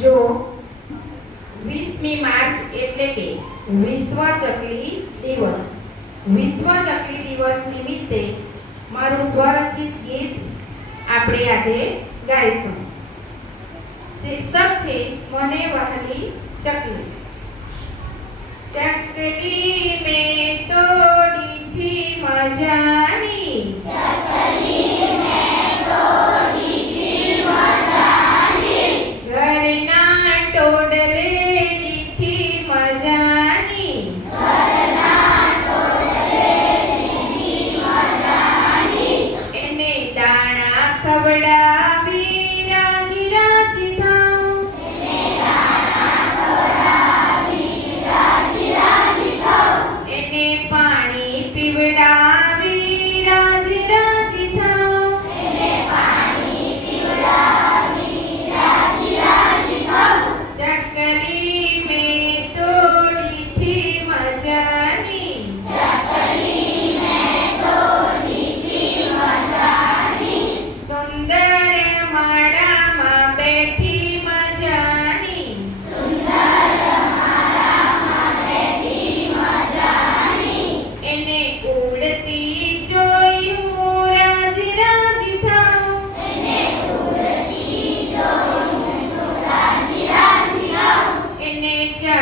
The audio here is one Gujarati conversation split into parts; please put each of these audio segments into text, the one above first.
જો વીસમી માર્ચ એટલે કે વિશ્વ ચકલી દિવસ. વિશ્વ ચકલી દિવસ નિમિત્તે મારું સ્વરચિત ગીત આપણે આજે ગાઈશું. શીર્ષક છે, મને વહલી ચકલી. ચકલી കവളാവി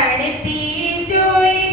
നടത്തി ജോലി